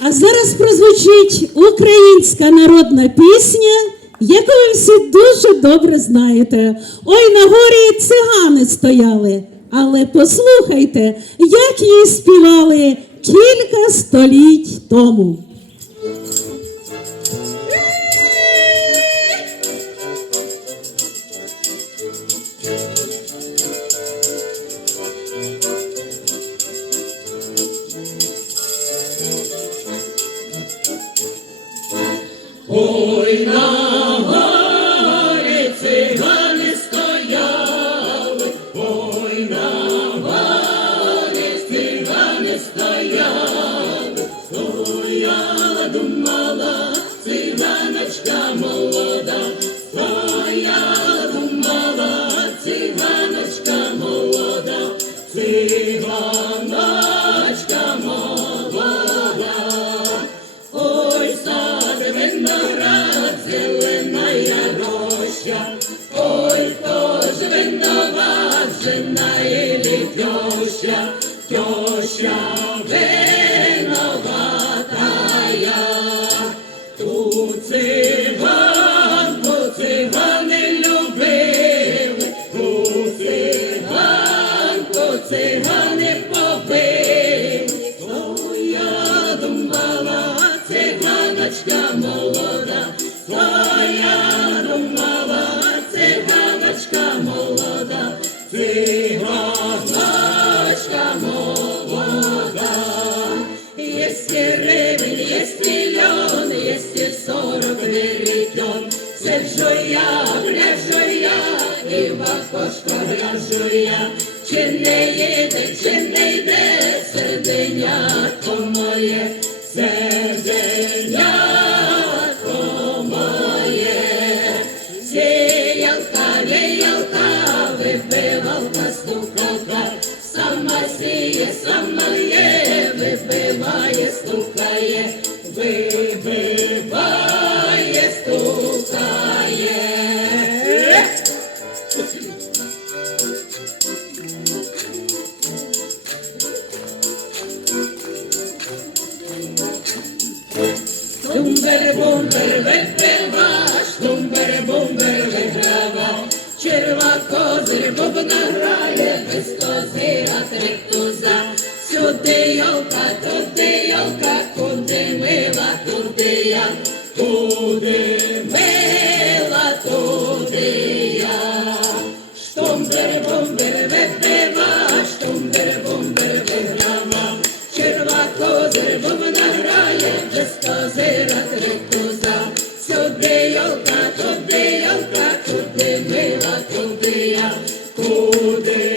А зараз прозвучить українська народна пісня, яку ви всі дуже добре знаєте. Ой, на горі цигани стояли. Але послухайте, як її співали кілька століть тому. Ой, на горі цигани стояли, ой, на горі цигани стояли, стояла, думала. жена или теща, теща виноватая. Ту циганку цигани любили, ту циганку цигани побили. То я думала, циганочка молода, то я думала, циганочка молода. Есть гривень, есть мільйон, есть і сорок мільйон. Сиджу я, пляжу я, і в окошко гляжу. Чи не їде, чи не йде серденятко моє, серденятко стукає, вибиває, стукає. Тумбер-бумбер випиваш, тумбер-бумбер виграва, черва козир бубна грає, без козира три туза. Сюди йолка, туди йолка, куди мила, туди я, куди мила, туди я. Штумбер-бумбер випиваш, штумбер-бумбер виграва, черва козир бубна грає, без козира три туза. Сюди йолка, туди йолка, туди мила, туди я, куди